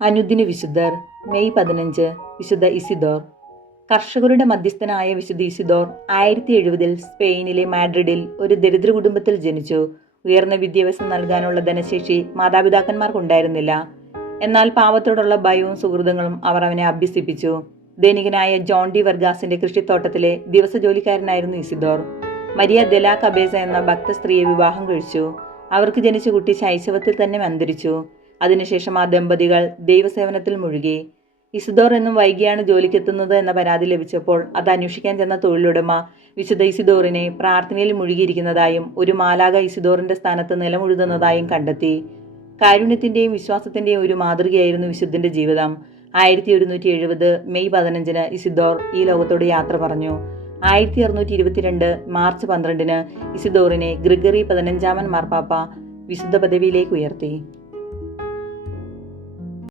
അനുദിന വിശുദ്ധർ. മെയ് 15 വിശുദ്ധ ഇസിദോർ. കർഷകരുടെ മധ്യസ്ഥനായ വിശുദ്ധ ഇസിദോർ 1070 സ്പെയിനിലെ മാഡ്രിഡിൽ ഒരു ദരിദ്ര കുടുംബത്തിൽ ജനിച്ചു. ഉയർന്ന വിദ്യാഭ്യാസം നൽകാനുള്ള ധനശേഷി മാതാപിതാക്കന്മാർക്കുണ്ടായിരുന്നില്ല. എന്നാൽ പാവത്തോടുള്ള ഭയവും സുഹൃതങ്ങളും അവർ അവനെ അഭ്യസിപ്പിച്ചു. ധനികനായ ജോൺ ഡി വർഗാസിന്റെ കൃഷിത്തോട്ടത്തിലെ ദിവസജോലിക്കാരനായിരുന്നു ഇസിദോർ. മരിയ ദെലാ കബേസ എന്ന ഭക്ത സ്ത്രീയെ വിവാഹം കഴിച്ചു. അവർക്ക് ജനിച്ച കുട്ടി ശൈശവത്തിൽ തന്നെ അന്തരിച്ചു. അതിനുശേഷം ആ ദമ്പതികൾ ദൈവസേവനത്തിൽ മുഴുകി. ഇസിദോർ എന്നും വൈകിയാണ് ജോലിക്കെത്തുന്നത് എന്ന പരാതി ലഭിച്ചപ്പോൾ അത് അന്വേഷിക്കാൻ ചെന്ന തൊഴിലുടമ വിശുദ്ധ ഇസിദോറിനെ പ്രാർത്ഥനയിൽ മുഴുകിയിരിക്കുന്നതായും ഒരു മാലാഖ ഇസിദോറിന്റെ സ്ഥാനത്ത് നിലമുഴുതുന്നതായും കണ്ടെത്തി. കാരുണ്യത്തിന്റെയും വിശ്വാസത്തിന്റെയും ഒരു മാതൃകയായിരുന്നു വിശുദ്ധന്റെ ജീവിതം. 1170 മെയ് 15 ഇസിദോർ ഈ ലോകത്തോട് യാത്ര പറഞ്ഞു. 1622 മാർച്ച് 12 ഇസിദോറിനെ ഗ്രിഗറി 15 മാർപ്പാപ്പ വിശുദ്ധ പദവിയിലേക്ക് ഉയർത്തി.